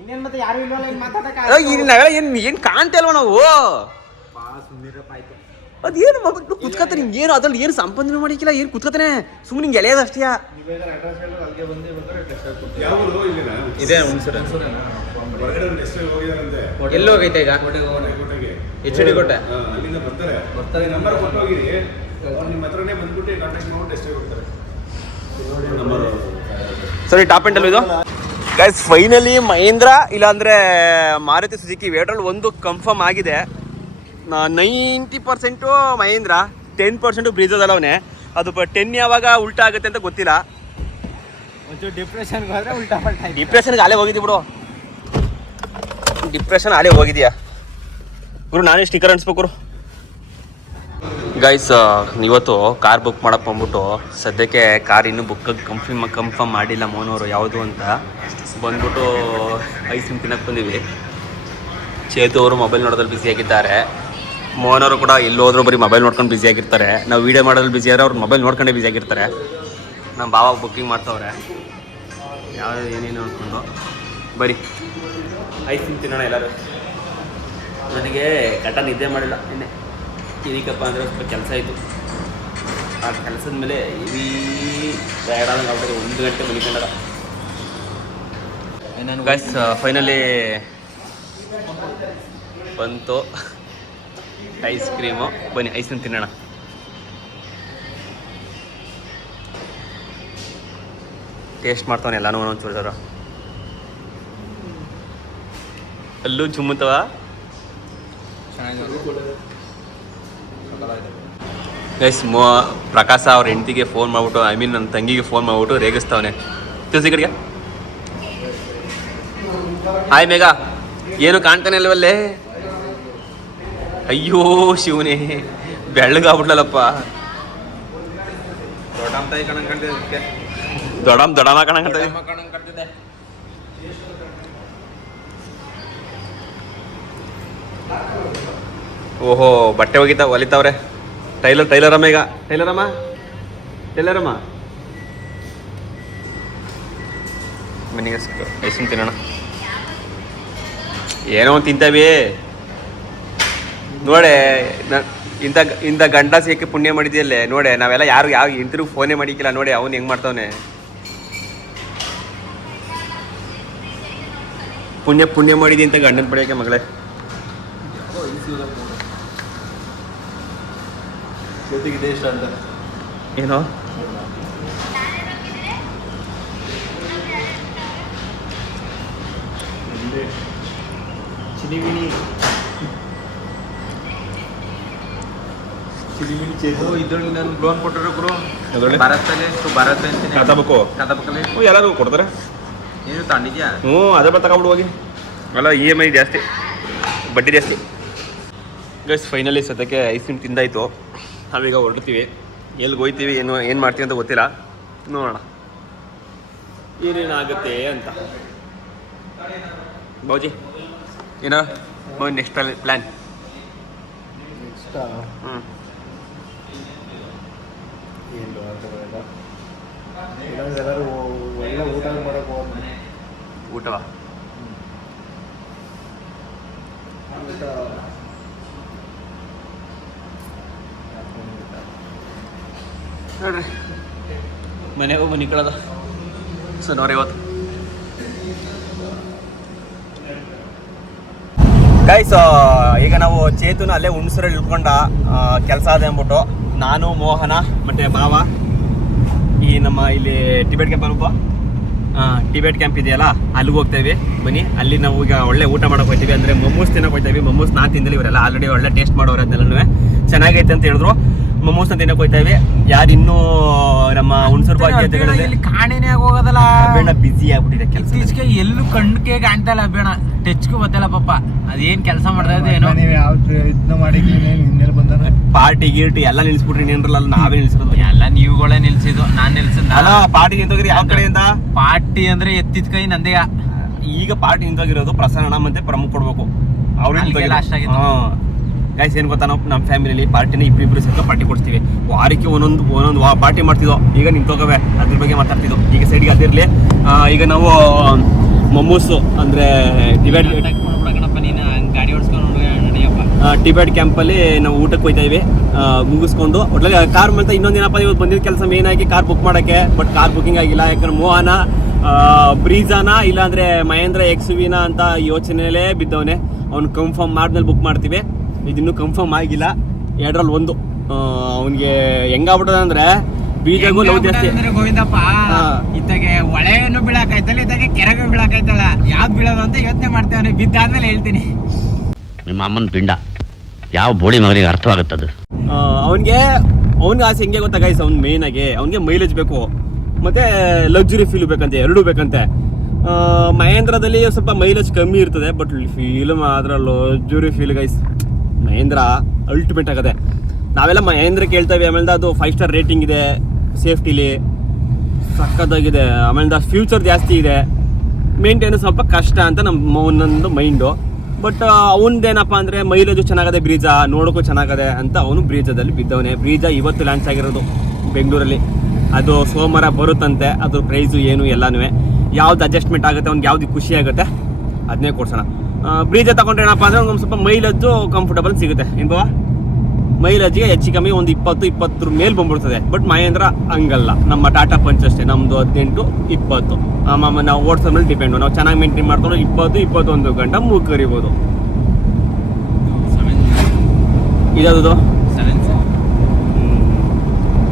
ಇನ್ನೇನ್ ಮತ್ತೆ ಯಾರು ಇಲ್ವಲ್ಲ ಇಲ್ಲಿ ಮಾತಾಡಕ್ಕೆ. ನಾವೆಲ್ಲ ಏನ್ ಕಾಣ್ತಾ ಇಲ್ವ ನಾವು? ಅದೇನು ಕುತ್ಕತಾನೆ ನಿಮ್ಗೆ, ಏನು ಅದ್ರಲ್ಲಿ ಏನು ಸಂಪಾದನೆ ಮಾಡಿಕ್ಕಿಲ್ಲ, ಏನು ಕುತ್ಕತಾನೆ ಸುಮ್ಮನೆ ನಿಂಗೆ ಎಳೆಯೋದು ಅಷ್ಟೇ. ಇದೆ ಎಲ್ಲಿ ಹೋಗೈತೆ ಈಗ? HD ಕೊಟ್ಟೆ. ಸರಿ, ಟಾಪ್ ಎಂಡ್ ಇದು ಗೈಸ್. ಫೈನಲಿ ಮಹೇಂದ್ರ ಇಲ್ಲಾಂದ್ರೆ ಮಾರುತಿ ಸುಜುಕಿ ವೇಟ್ರಲ್ಲಿ ಒಂದು ಕನ್ಫರ್ಮ್ ಆಗಿದೆ. 90% ಮಹೇಂದ್ರ, 10% ಬ್ರೀಜ್ ಅಲ್ಲವನೇ. ಅದು 10 ಯಾವಾಗ ಉಲ್ಟಾ ಆಗುತ್ತೆ ಅಂತ ಗೊತ್ತಿಲ್ಲ. ಒಂಚೂರು ಡಿಪ್ರೆಷನ್ಗೆ ಹೋದ್ರೆ ಉಲ್ಟಾ ಪಲ್ಟಾ. ಡಿಪ್ರೆಷನ್ಗೆ ಅಲ್ಲೇ ಹೋಗಿದ್ದಿ ಬಿಡು, ಡಿಪ್ರೆಷನ್ ಅಲ್ಲೇ ಹೋಗಿದ್ಯಾ ಗುರು. ನಾನೇ ಸ್ಟಿಕರ್ ಅನ್ಸ್ಬೇಕು ಗೈಸ್. ಇವತ್ತು ಕಾರ್ ಬುಕ್ ಮಾಡಕ್ಕೆ ಬಂದ್ಬಿಟ್ಟು ಸದ್ಯಕ್ಕೆ ಕಾರ್ ಇನ್ನೂ ಬುಕ್ ಕನ್ಫರ್ಮ್ ಮಾಡಿಲ್ಲ ಮೋನವರು ಯಾವುದು ಅಂತ. ಬಂದ್ಬಿಟ್ಟು ಐಸ್ ಕ್ರೀಮ್ ತಿನ್ನಕ್ಕೆ ಬಂದೀವಿ. ಚೇತು ಅವರು ಮೊಬೈಲ್ ನೋಡೋದ್ರಲ್ಲಿ ಬ್ಯುಸಿ ಆಗಿದ್ದಾರೆ. ಮೋಹನ್ ಅವರು ಕೂಡ ಎಲ್ಲಿ ಹೋದ್ರು ಬರೀ ಮೊಬೈಲ್ ನೋಡ್ಕೊಂಡು ಬ್ಯುಸಿ ಆಗಿರ್ತಾರೆ. ನಾವು ವೀಡಿಯೋ ಮಾಡೋದ್ರಲ್ಲಿ ಬ್ಯುಸಿ ಆದರೆ ಅವ್ರು ಮೊಬೈಲ್ ನೋಡ್ಕೊಂಡೇ ಬ್ಯುಸಿ ಆಗಿರ್ತಾರೆ. ನಮ್ಮ ಬಾವ ಬುಕ್ಕಿಂಗ್ ಮಾಡ್ತವ್ರೆ ಯಾವ ಏನೇನು ಅಂದ್ಕೊಂಡು. ಬರೀ ಐಸ್ ಕ್ರೀಮ್ ತಿನ್ನೋಣ ಎಲ್ಲರೂ. ನನಗೆ ಕಟ ನಿದ್ದೆ ಮಾಡಿಲ್ಲ ನಿನ್ನೆ. ಇದಕ್ಕಪ್ಪ ಅಂದರೆ ಸ್ವಲ್ಪ ಕೆಲಸ ಇತ್ತು. ಆ ಕೆಲಸದ ಮೇಲೆ ಇವೀ ಟಯರ್ಡಾದಂಗೆ ಆಗ್ಬಿಟ್ಟು 1 ಗಂಟೆ ಮಲಿಕೊಂಡಾಗ. ಗೈಸ್ ಫೈನಲಿ ಬಂತು ಐಸ್ ಕ್ರೀಮು. ಬನ್ನಿ ಐಸ್ ಕ್ರೀಮ್ ತಿನ್ನೋಣ. ಟೇಸ್ಟ್ ಮಾಡ್ತಾನೆ ಎಲ್ಲಾನು ಒಂದೊಂದು ಚೂರು. ಅಲ್ಲೂ ಚುಮ್ಮುತ್ತವ. ಗೈಸ್ ಪ್ರಕಾಶ ಅವ್ರ ಹೆಂಡತಿಗೆ ಫೋನ್ ಮಾಡ್ಬಿಟ್ಟು ನನ್ನ ತಂಗಿಗೆ ಫೋನ್ ಮಾಡ್ಬಿಟ್ಟು ರೇಗಿಸ್ತಾವನೆ. ತಿಳಿಸಿ ಕಡೆಗೆ ಹಾಯ್ ಮೇಘ, ಏನು ಕಾಣ್ತಾನೆ ಅಲ್ವಲ್ಲೇ? ಅಯ್ಯೋ ಶಿವನೇ, ಬೆಳ್ಳಗಾಗ್ಬಿಟ್ಲಲ್ಲಪ್ಪ. ದೊಡಮ್ ಕಾಣಂಗಂತಿದೆ. ಓಹೋ, ಬಟ್ಟೆ ಹೊಲಿತಾವ್ರೆ. ಟೈಲರಮ್ಮ ಈಗ. ಟೈಲರಮ್ಮ ಮನೆಗೆ ಐಸ್ ಕ್ರೀಮ್ ತಿನ್ನೋಣ. ಏನೋ ಒಂದು ತಿಂತಾವಿ ನೋಡೆ. ಇಂಥ ಗಂಡ ಸಿಕ್ಕಿ ಪುಣ್ಯ ಮಾಡಿದ್ಯಲ್ಲೇ ನೋಡೆ. ನಾವೆಲ್ಲ ಯಾವ ಇಂಟರ್ವ್ಯೂ ಫೋನೇ ಮಾಡಿಕ್ಕಿಲ್ಲ ನೋಡಿ. ಅವ್ನು ಹೆಂಗೆ ಮಾಡ್ತಾವನೆ. ಪುಣ್ಯ ಮಾಡಿದಿ ಅಂತ ಗಂಡನ ಪಡೆಯೋಕೆ ಮಗಳೇ. ಏನೋ ಇದ್ರಲ್ಲಿ ನಾನು ಲೋನ್ ಕೊಟ್ಟರು ಗುರು. ಭಾರತದಲ್ಲಿ ಎಲ್ಲರೂ ಕೊಡ್ತಾರೆ. ಏನು ತಗೊಂಡಿದ್ಯಾ? ಅದೇ ತಗೊಂಡು ಹೋಗಿ. ಅಲ್ಲ EMI ಜಾಸ್ತಿ, ಬಡ್ಡಿ ಜಾಸ್ತಿ. ಗೈಸ್ ಫೈನಲಿ ಸದ್ಯಕ್ಕೆ ಐಸ್ ಕ್ರೀಮ್ ತಿಂದಾಯ್ತು. ನಾವೀಗ ಹೊರಡ್ತೀವಿ. ಎಲ್ಲಿಗೆ ಹೋಗ್ತೀವಿ, ಏನು ಮಾಡ್ತೀವಿ ಅಂತ ಗೊತ್ತಿಲ್ಲ. ನೋಡೋಣ ಏನೇನಾಗುತ್ತೆ ಅಂತ. ಬಾವುಜಿ ಏನೋ ನೆಕ್ಸ್ಟ್ ಪ್ಲ್ಯಾನ್? ಊಟವಾ? ನೋಡ್ರಿ ಮನೆಗೂ ಮನಿಕಳದ ಸನೋರಿ ಇವತ್ತು. ಗೈಸ್ ಈಗ ನಾವು ಚೇತುನ ಅಲ್ಲೇ ಹುಣಸೂರಲ್ಲಿ ಇಳ್ಕೊಂಡ ಕೆಲಸ ಅದೇ ಅಂದ್ಬಿಟ್ಟು ನಾನು ಮೋಹನ ಮತ್ತು ಭಾವ ಈ ನಮ್ಮ ಇಲ್ಲಿ ಟಿಬೆಟ್ ಕ್ಯಾಂಪ್ ಅಲ್ಪ ಟಿಬೆಟ್ ಕ್ಯಾಂಪ್ ಇದೆಯಲ್ಲ ಅಲ್ಲಿಗೆ ಹೋಗ್ತೇವೆ. ಬನ್ನಿ ಅಲ್ಲಿ ನಾವು ಈಗ ಒಳ್ಳೆ ಊಟ ಮಾಡಕ್ಕೆ ಹೋಗ್ತೀವಿ. ಅಂದರೆ ಮೊಮೋಸ್ ತಿನ್ನಕ್ಕೆ ಹೋಗ್ತೀವಿ. ಮೊಮೋಸ್ ನಾನು ತಿಂದಿಲ್ಲ, ಇವರೆಲ್ಲ ಆಲ್ರೆಡಿ ಒಳ್ಳೆ ಟೇಸ್ಟ್ ಮಾಡೋರು ಅದನ್ನೆಲ್ಲೂ ಚೆನ್ನಾಗೈತೆ ಅಂತ ಹೇಳಿದ್ರು. ಮೊಮೋಸ್ನ ತಿನ್ನಕ್ಕೆ ಹೋಗ್ತೇವೆ. ಯಾರು ಇನ್ನೂ ನಮ್ಮ ಹುಣಸೂರು ಭಾಗ್ಯತೆಗಳಲ್ಲಿ ಕಾಣಿನೇ ಹೋಗೋದಲ್ಲ. ಬೇಡ ಬಿಸಿ ಆಗ್ಬಿಟ್ಟಿದೆ ಕೆಲಸ. ಇತ್ತೀಚೆಗೆ ಎಲ್ಲೂ ಕಣ್ಣಿಗೆ ಕಾಣ್ತಲ್ಲ ಬೇಡ, ಟಚ್ಗೂ ಗೊತ್ತಲ್ಲ ಪಾಪ ಅದೇನ್ ಕೆಲಸ ಮಾಡ್ತಾ ಇದೆ ಏನೋ. ನೀವು ಯಾವ್ದು ಇದನ್ನ ಮಾಡಿದ್ರಿ? ಇನ್ನೆಲ್ಲ ಬಂದ ಪಾರ್ಟಿ ಗೀರ್ಟಿ ಎಲ್ಲ ನಿಲ್ಸ್ಬಿಟ್ರಿ. ಏನ್ರಲ್ಲ ನಾವೇ ನಿಲ್ಸಿರೋದು. ಎಲ್ಲ ನೀವುಗಳೇ ನಿಲ್ಸಿದ್ದು, ನಾನ್ ನಿಲ್ಸಿದ್ದ. ಅಲ್ಲ ಪಾರ್ಟಿ ನಿಂತೋಗಿರಿ ಯಾವ ಕಡೆಯಿಂದ? ಪಾರ್ಟಿ ಅಂದ್ರೆ ಎತ್ತಿದ ಕೈ ನಂದೇ. ಈಗ ಪಾರ್ಟಿ ನಿಂತೋಗಿರೋದು ಪ್ರಸನ್ನ ಮತ್ತೆ ಪ್ರಮುಖ ಕೊಡ್ಬೇಕು. ಅವ್ರಿಗೆ ಲಾಸ್ಟ್ ಆಗಿತ್ತು. ಗೈಸ್ ಏನು ಗೊತ್ತಾ, ನಾವು ನಮ್ಮ ಫ್ಯಾಮಿಲಿಯಲ್ಲಿ ಪಾರ್ಟಿನ ಇಬ್ಬರು ಸೇರ್ಕೊಂಡು ಪಾರ್ಟಿ ಕೊಡ್ತೀವಿ. ವಾರಕ್ಕೆ ಒಂದೊಂದು ಪಾರ್ಟಿ ಮಾಡ್ತಿದ್ದೋ. ಈಗ ನಿಂತೋಗವೆ ಅದ್ರ ಬಗ್ಗೆ ಮಾತಾಡ್ತಿದ್ದೋ. ಈಗ ಸೈಡ್ಗೆ ಅದಿರಲಿ. ಈಗ ನಾವು ಮೊಮೋಸು ಅಂದರೆ ಟಿಬೆಟ್ ಗಾಡಿ ಓಡಿಸ್ಕೊಂಡು ಟಿಬೆಟ್ ಕ್ಯಾಂಪಲ್ಲಿ ನಾವು ಊಟಕ್ಕೆ ಹೋಗ್ತಾ ಇದ್ವಿ. ಮುಗಿಸ್ಕೊಂಡು ಒಟ್ಲಲ್ಲಿ ಕಾರ್ ಮತ್ತೆ ಇನ್ನೊಂದೇನಪ್ಪ, ಇವತ್ತು ಬಂದಿದ್ದ ಕೆಲಸ ಮೇನ್ ಆಗಿ ಕಾರ್ ಬುಕ್ ಮಾಡೋಕ್ಕೆ. ಬಟ್ ಕಾರ್ ಬುಕ್ಕಿಂಗ್ ಆಗಿಲ್ಲ. ಯಾಕಂದ್ರೆ ಮೋಹನ ಬ್ರೀಜಾನ ಇಲ್ಲಾಂದರೆ ಮಹೇಂದ್ರ XUV ಅಂತ ಯೋಚನೆಯಲ್ಲೇ ಬಿದ್ದವನೆ. ಅವ್ನು ಕನ್ಫರ್ಮ್ ಮಾಡಿದ್ಮೇಲೆ ಬುಕ್ ಮಾಡ್ತೀವಿ. ಇದಿನ್ನೂ ಕನ್ಫರ್ಮ್ ಆಗಿಲ್ಲ. ಎರಡರಲ್ಲಿ ಒಂದು. ಅವನಿಗೆ ಹೆಂಗಾಗ್ಬಿಟ್ಟದ ಅಂದರೆ ಬೀಜಗೂ ಲವ್ ಜಾಸ್ತಿ. ಗೋವಿಂದಪ್ಪ ಇತ್ತಾಗೆ ಹೊಳೆಯನ್ನು ಬೀಳಾಕೈತಲ್ಲ, ಇತ್ತಾಗೆ ಕೆರೆಗೂ ಬೀಳಾಕೈತಲ್ಲ, ಯಾವ್ದು ಬೀಳೋದು ಅಂತ ಯೋಚನೆ ಮಾಡ್ತೇವೆ. ಬಿದ್ದಾದ್ಮೇಲೆ ಹೇಳ್ತೀನಿ. ನಿಮ್ಮ ಅಮ್ಮನ ಪಿಂಡ ಯಾವ ಬೋಳಿ ಮಗನಿಗೆ ಅರ್ಥವಾಗುತ್ತದು. ಅವನಿಗೆ ಆಸೆ ಹೆಂಗೆ ಗೊತ್ತಾ ಗೈಸ್, ಅವ್ನು ಮೇನ್ ಆಗಿ ಅವನಿಗೆ ಮೈಲೇಜ್ ಬೇಕು ಮತ್ತೆ ಲಕ್ಸುರಿ ಫೀಲ್ ಬೇಕಂತೆ, ಎರಡೂ ಬೇಕಂತೆ. ಮಹೇಂದ್ರದಲ್ಲಿ ಸ್ವಲ್ಪ ಮೈಲೇಜ್ ಕಮ್ಮಿ ಇರ್ತದೆ, ಬಟ್ ಫೀಲ್ ಮಾತ್ರ luxury feel guys. Mahindra ultimate ಆಗದೆ. ನಾವೆಲ್ಲ ಮಹೇಂದ್ರ ಕೇಳ್ತೇವೆ. ಆಮೇಲೆ ಅದು 5 ಸ್ಟಾರ್ ರೇಟಿಂಗ್ ಇದೆ, ಸೇಫ್ಟಿಲಿ ಸಕ್ಕತ್ತಾಗಿದೆ. ಆಮೇಲೆ ಫ್ಯೂಚರ್ ಜಾಸ್ತಿ ಇದೆ, ಮೇಂಟೈನ್ ಸ್ವಲ್ಪ ಕಷ್ಟ ಅಂತ ನಮ್ಮ ಒಂದೊಂದು ಮೈಂಡು. ಬಟ್ ಅವನದೇನಪ್ಪ ಅಂದರೆ ಮೈಲೇಜು ಚೆನ್ನಾಗದೆ ಬ್ರೀಜಾ, ನೋಡೋಕ್ಕೂ ಚೆನ್ನಾಗದೆ ಅಂತ ಅವನು ಬ್ರೀಜಾದಲ್ಲಿ ಬಿದ್ದವನೇ. ಬ್ರೀಜಾ ಇವತ್ತು ಲಾಂಚ್ ಆಗಿರೋದು ಬೆಂಗಳೂರಲ್ಲಿ. ಅದು ಸೋಮವಾರ ಬರುತ್ತಂತೆ. ಅದ್ರ ಪ್ರೈಸು ಏನು ಎಲ್ಲನೂ ಯಾವ್ದು ಅಡ್ಜಸ್ಟ್ಮೆಂಟ್ ಆಗುತ್ತೆ, ಅವ್ನಿಗೆ ಯಾವ್ದು ಖುಷಿ ಆಗುತ್ತೆ ಅದನ್ನೇ ಕೊಡ್ಸೋಣ. ಬ್ರೀಜಾ ತಗೊಂಡ್ರೆ ಏನಪ್ಪ ಅಂದರೆ ಒಂದು ಸ್ವಲ್ಪ ಮೈಲೇಜು ಕಂಫರ್ಟಬಲ್ ಸಿಗುತ್ತೆ. ಏನು ಮೈಲೇಜ್ಗೆ ಹೆಚ್ಚು ಕಮ್ಮಿ ಒಂದು 20-20 ಮೇಲೆ ಬಂದ್ಬಿಡ್ತದೆ. ಬಟ್ ಮಹೇಂದ್ರ ಹಂಗಲ್ಲ, ನಮ್ಮ ಟಾಟಾ ಪಂಚ್ ಅಷ್ಟೇ, ನಮ್ಮದು 18-20. ನಾವು ಓಡಿಸೋ ಮೇಲೆ ಡಿಪೆಂಡು. ನಾವು ಚೆನ್ನಾಗಿ ಮೇಂಟೈನ್ ಮಾಡ್ಕೊಂಡು 20-21 ಗಂಟೆ ಮೂಗು ಕರಿಬೋದು. ಇದದು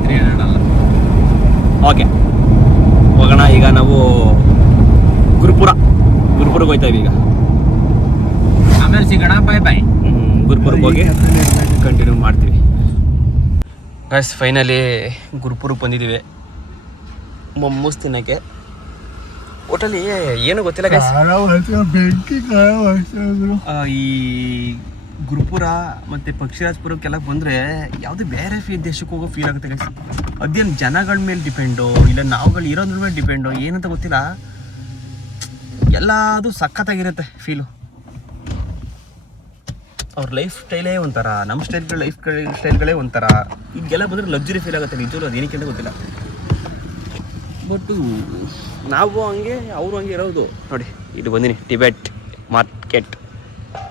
300 ಅಲ್ಲ. ಓಕೆ, ಹೋಗೋಣ. ಈಗ ನಾವು ಗುರುಪುರಕ್ಕೆ ಹೋಗ್ತಾ ಇದೀವಿ. ಈಗ ಆಮೇಲೆ ಸಿಗೋಣ. ಬಾಯ್. ಗುರುಪುರಕ್ಕೆ ಹೋಗಿ ಕಂಟಿನ್ಯೂ ಮಾಡ್ತೀವಿ. ಗೈಸ್ ಫೈನಲಿ ಗುರುಪುರಕ್ಕೆ ಬಂದಿದ್ದೀವಿ ಮೊಮ್ಮೂಸ್ ತಿನ್ನೋಕ್ಕೆ. ಒಟ್ಟಲ್ಲಿ ಏನು ಗೊತ್ತಿಲ್ಲ ಗೈಸ್, ಈ ಗುರುಪುರ ಮತ್ತು ಪಕ್ಷಿರಾಜ್ಪುರಕ್ಕೆಲ್ಲ ಬಂದರೆ ಯಾವುದೇ ಬೇರೆ ದೇಶಕ್ಕೆ ಹೋಗೋ ಫೀಲ್ ಆಗುತ್ತೆ ಗೈಸ್. ಅದೇನು ಜನಗಳ ಮೇಲೆ ಡಿಪೆಂಡು ಇಲ್ಲ ನಾವುಗಳು ಇರೋದ್ರ ಮೇಲೆ ಡಿಪೆಂಡು ಏನಂತ ಗೊತ್ತಿಲ್ಲ, ಎಲ್ಲ ಅದು ಸಖತ್ತಾಗಿರುತ್ತೆ ಫೀಲು. ಅವ್ರ ಲೈಫ್ ಸ್ಟೈಲೇ ಒಂಥರ, ನಮ್ಮ ಸ್ಟೈಲ್ಗಳೇ ಒಂಥರ. ಈಗೆಲ್ಲ ಬಂದರೆ ಲಕ್ಸುರಿ ಫೀಲ್ ಆಗುತ್ತೆ ನಿಜವೂ, ಅದು ಏನಕ್ಕೆ ಅಂತ ಗೊತ್ತಿಲ್ಲ. ಬಟ್ಟು ನಾವು ಹಂಗೆ ಅವರು ಹಂಗೆ ಇರೋದು. ನೋಡಿ ಇಲ್ಲಿ ಬಂದಿನಿ, ಟಿಬೆಟ್ ಮಾರ್ಕೆಟ್.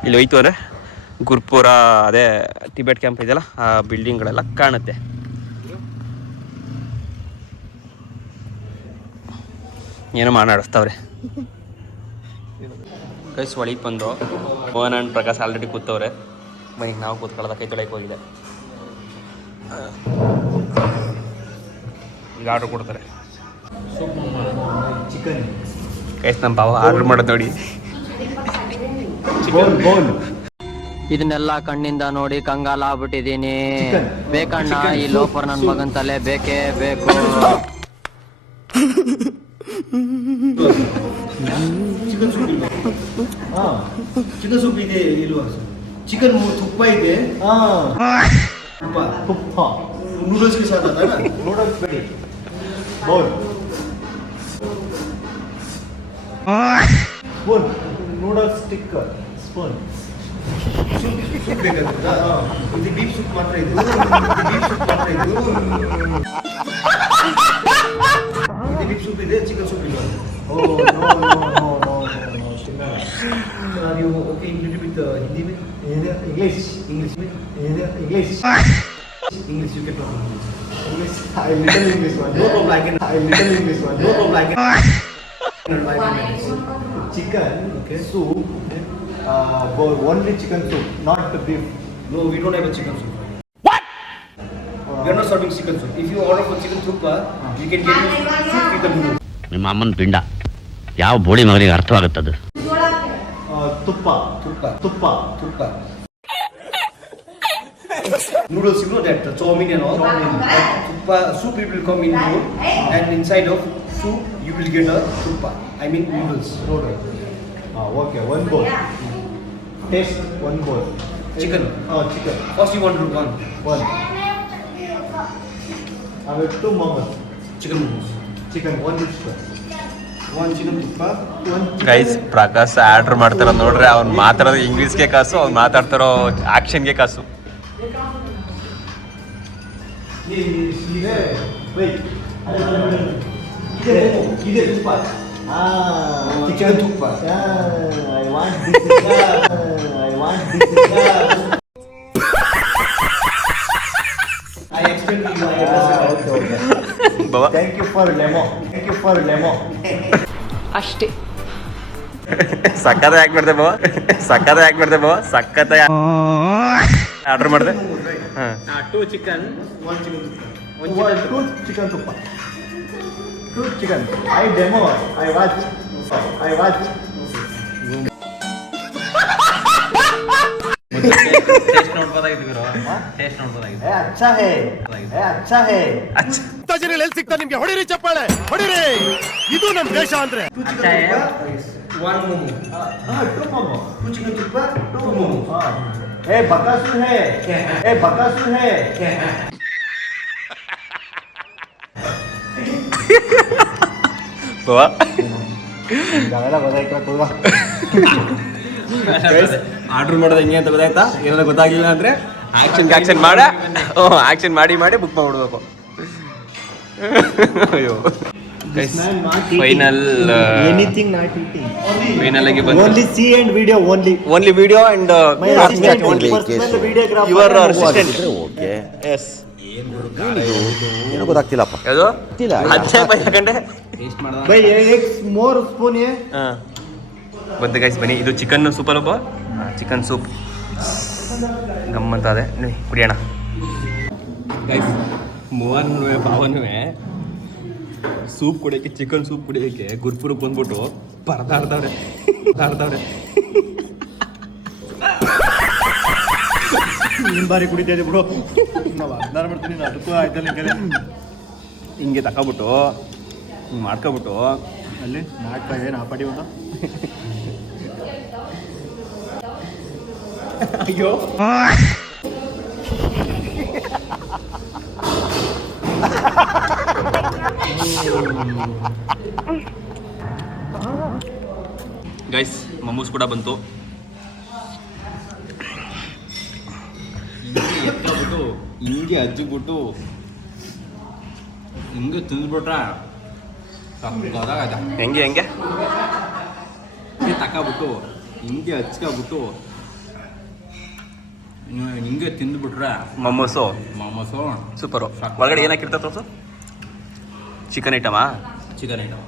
ಇಲ್ಲಿ ಹೋಯ್ತು ಅಂದರೆ ಗುರುಪುರ, ಅದೇ ಟಿಬೆಟ್ ಕ್ಯಾಂಪ್ ಇದೆಯಲ್ಲ, ಆ ಬಿಲ್ಡಿಂಗ್ಗಳೆಲ್ಲ ಕಾಣುತ್ತೆ. ಏನೋ ಮಾತಾಡಿಸ್ತವ್ರೆ ಗೈಸ್. ಒಳಗೆ ಬಂದು ಮೋಹನ್ ಆ್ಯಂಡ್ ಪ್ರಕಾಶ್ ಆಲ್ರೆಡಿ ಕೂತವ್ರೆ. ಮನೆಗೆ ನಾವು ಕೂತ್ಕೊಳ್ಳೋದ ಕೈ ತೊಳೆಯಕ್ಕೆ ಹೋಗಿದೆ. ಈಗ ಆರ್ಡ್ರ್ ಕೊಡ್ತಾರೆ ಚಿಕನ್. ಗೈಸ್ ನಮ್ಮ ಬಾವ ಆರ್ಡ್ರ್ ಮಾಡೋದು ನೋಡಿ. ಇದನ್ನೆಲ್ಲ ಕಣ್ಣಿಂದ ನೋಡಿ ಕಂಗಾಲ ಆಗ್ಬಿಟ್ಟಿದೀನಿ. ಬೇಕಣ್ಣ ಈ ಲೋಫರ್ ನನ್ ಮಗನ್ ತಲೆ ಬೇಕೇ ಬೇಕು. ಚಿಕನ್ ಸೂಪ್ ಇದೆ ಇಲ್ವಾ? ಚಿಕನ್ ತುಪ್ಪ ಇದೆ. ತುಪ್ಪ ನೂಡಲ್ಸ್ಗೆ ಸಾಧ ನೂಡಲ್ಸ್ ಬೇಡಿ. Bowl spoon, noodles stick spoon. Soup ಬೇಕಾಗುತ್ತಾ? ಇದು ಬೀಫ್ ಸೂಪ್ ಮಾತ್ರ ಇದು. ಬೀಫ್ ಸೂಪ್ ಇದೆ, ಚಿಕನ್ ಸೂಪ್ ಇಲ್ಲ. ನೀವು okay English with Hindi English you can talk English. I little English one. No problem. I little English one. No problem. Chicken, okay, soup, only chicken soup, not the beef. No, we don't have a chicken soup. What? We are not serving chicken soup. If you order for chicken soup, you can get soup with the noodles. ನಿಮ್ಮ ಅಮ್ಮನ ಪಿಂಡ ಯಾವ ಬೋಳಿ ಮಗನಿಗೆ ಅರ್ಥವಾಗುತ್ತದು. ತುಪ್ಪ. Noodles, you know that chow mein and all. Tuppa soup it will come in bowl, and inside of soup you will get a tuppa. I mean noodles. Okay, one bowl. Taste one bowl. Chicken. Chicken. First you want to do one. I have two momos. Chicken momos. Chicken one chicken. One chicken tuppa. One chicken. Guys Prakash order ಮಾಡ್ತಾರೋ ನೋಡ್ರಿ. ಅವ್ನು ಮಾತಾಡೋದು ಇಂಗ್ಲೀಷ್ಗೆ ಕಾಸು, ಅವ್ನು ಮಾತಾಡ್ತಾರೋ ಆ್ಯಕ್ಷನ್ಗೆ ಕಾಸು. Wait. Ide tuppa. Chicken tuppa. I want this. I explain to you. Okay. Baba Thank you for lemo. ಅಷ್ಟೇ. ಸಕ್ಕತ್ತ ಯಾಕೆ ಮಾಡ್ದೆ ಬಾಬಾ? ಸಕ್ಕತ್ತ ಆರ್ಡ್ರ್ ಮಾಡಿದೆ. ಹಾಂ, 2 chicken, 1 chicken tuppa. 2 chicken tuppa. 2 chicken. I demo. I watch. Taste ನೋಡ್ಬೋದಾಗಿತ್ತು. ಟೇಸ್ಟ್ ನೋಡ್ಬೋದಾಗಿತ್ತು. अच्छा है. ನಿಮ್ಗೆ ಹೊಡಿರಿ ಚಪ್ಪಾಳೆ ಹೊಡಿರಿ. ಇದು ನಮ್ ದೇಶ ಅಂದ್ರೆ. 2 chicken tuppa, 1 momo. 2 momo. 2 chicken tuppa, 2 momo. Bakasur है. ಬಾಬಾ गाला बजाई का कोगा. ಆರ್ಡರ್ ಮಾಡೋದು ಹೆಂಗೆ ಅಂತ ಗೊತ್ತಾಯ್ತಾ? ಏನಾದ್ರು ಗೊತ್ತಾಗಿಲ್ಲ ಅಂದ್ರೆ ಆಕ್ಷನ್ ಮಾಡಿ ಬುಕ್ ಮಾಡ್ಬಿಡ್ಬೇಕು. ಅಯ್ಯೋ final anything not eating. Final ಆಗಿ ಬಂತು. Only C and video only video and your assistant. Okay yes ಏನೋ ಗೊತ್ತಾಗ್ತಿಲ್ಲಪ್ಪ. ಯಾವುದು ಅದೇ ಬೈಕಂಡೆ ಬೈ ಎಕ್ಸ್ ಮೋರ್ ಸ್ಪೂನ್ ಏ ಬಂದು ಗೈಸ್ ಬನ್ನಿ. ಇದು ಚಿಕನ್ ಸೂಪ್ ಅಲ್ಲಪ್ಪ, ಚಿಕನ್ ಸೂಪ್ ಗಮ್ಮಂತ ಅದೇ ಕುಡಿಯೋಣ ಗೈಸ್. ಮೂವನು ಭಾವನೂ ಸೂಪ್ ಕುಡಿಯೋಕ್ಕೆ, ಚಿಕನ್ ಸೂಪ್ ಕುಡಿಯೋಕ್ಕೆ ಗುರ್ಪುರಕ್ಕೆ ಬಂದ್ಬಿಟ್ಟು ಪರದಾಡ್ದವ್ರೆ. ನಿನ್ ಬಾರಿ ಕುಡಿತಾ ಇದೆ ಬಿಡು. ನಾವು ಅರ್ಧಾರ ಮಾಡ್ತೀನಿ, ಅದಕ್ಕೂ ಆಯ್ತಲ್ಲ ಹಿಂಗೆ ತಗೊಬಿಟ್ಟು ಹಿಂಗೆ ಮಾಡ್ಕೊಬಿಟ್ಟು ಅಲ್ಲಿ ನಾಟಕ ಏನು ಆಪಾಡಿ ಒಂದು ಅಯ್ಯೋ ಗೈಸ್ ಮಮ್ಮೂಸ್ ಕೂಡ ಬಂತು. ಹಿಂಗೆ ಹಚ್ಚಿಬಿಟ್ಟು ಹಿಂಗೆ ತಿಂದ್ಬಿಟ್ರೆ ಹೆಂಗೆ ತಕೊಬಿಟ್ಟು ಹಿಂಗೆ ಹಚ್ಕೊಬಿಟ್ಟು ಹಿಂಗೆ ತಿಂದ್ಬಿಟ್ರೆ ಮಮ್ಮೂಸು ಮಾಮಸು ಸೂಪರು. ಒಳಗಡೆ ಏನಾಕಿರ್ತದೆ ತೋರ್ಸು? ಚಿಕನ್ ಐಟಮಾ? ಚಿಕನ್ ಐಟಮ್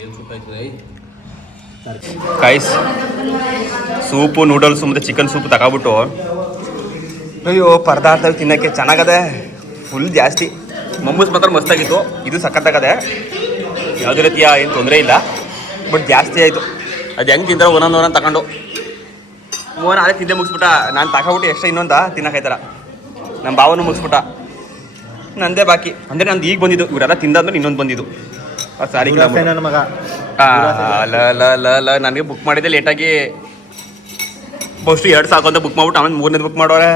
ಏನು ಸೂಪ್ ಆಯ್ತದೆ. ಗೈಸ್ ಸೂಪು, ನೂಡಲ್ಸು ಮತ್ತು ಚಿಕನ್ ಸೂಪ್ ತಗೊಬಿಟ್ಟು ಅಯ್ಯೋ ಪರದಾಡ್ತಾವೆ ತಿನ್ನೋಕ್ಕೆ. ಚೆನ್ನಾಗದೆ, ಫುಲ್ ಜಾಸ್ತಿ. ಮಮ್ಮೂಸ್ ಮಾತ್ರ ಮಸ್ತಾಗಿತ್ತು. ಇದು ಸಖತ್ತಾಗದೆ, ಯಾವುದೇ ರೀತಿಯ ಏನು ತೊಂದರೆ ಇಲ್ಲ. ಬಟ್ ಜಾಸ್ತಿ ಆಯಿತು. ಅದು ಹೆಂಗೆ ತಿಂತಾರೆ ಒಂದೊಂದು ತಗೊಂಡು ಮೋಹನ್ ಅದೇ ತಿಂದೆ ಮುಗಿಸ್ಬಿಟ್ಟ. ನಾನು ತಗೊಬಿಟ್ಟು ಎಷ್ಟೇ ಇನ್ನೊಂದ ತಿನ್ನೋಕೈತಾರ. ನಮ್ಮ ಭಾವನು ಮುಗಿಸ್ಬಿಟ್ಟ, ನಂದೇ ಬಾಕಿ. ಅಂದರೆ ನಂದು ಈಗ ಬಂದಿದ್ದು, ಇವರೆಲ್ಲ ತಿಂದಾದ್ಮೇಲೆ ಇನ್ನೊಂದು ಬಂದಿದ್ದು. ಸಾರಿ ನನ್ನ ಮಗ ನನಗೆ ಬುಕ್ ಮಾಡಿದ್ದೆ ಲೇಟಾಗಿ. ಫಸ್ಟು 2 ಸಾಕು ಅಂತ ಬುಕ್ ಮಾಡ್ಬಿಟ್ಟು ಆಮೇಲೆ 3ನೇದು ಬುಕ್ ಮಾಡೋರೆ.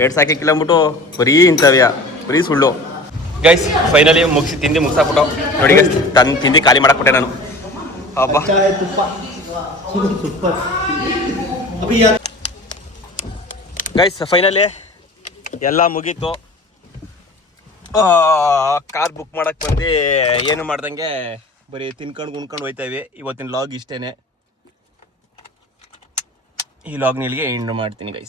2 ಸಾಕಿಕ್ಕಿಲ್ಲ ಅಂದ್ಬಿಟ್ಟು ಬರೀ ಇಂಥವ್ಯ, ಬರೀ ಸುಳ್ಳು. ಗೈಸ್ ಫೈನಲಿ ಮುಗಿಸಾಕ್ಬಿಟ್ಟು ನೋಡಿ ಗೈಸ್, ತಿಂದು ಖಾಲಿ ಮಾಡಾಕ್ಬಿಟ್ಟೆ ನಾನು. ಹಬ್ಬ ಗೈಸ್ ಫೈನಲಿ ಎಲ್ಲ ಮುಗೀತು. ಕಾರ್ ಬುಕ್ ಮಾಡಕ್ಕೆ ಬಂದು ಏನು ಮಾಡ್ದಂಗೆ ಬರೀ ತಿನ್ಕೊಂಡು ಗುಣ್ಕೊಂಡು ಹೋಯ್ತಾವೆ. ಇವತ್ತಿನ ಲಾಗ್ ಇಷ್ಟೇನೆ. ಈ ಲಾಗ್ನ ಇಲ್ಲಿಗೆ ಎಂಡ್ ಮಾಡ್ತೀನಿ ಗೈಸ್.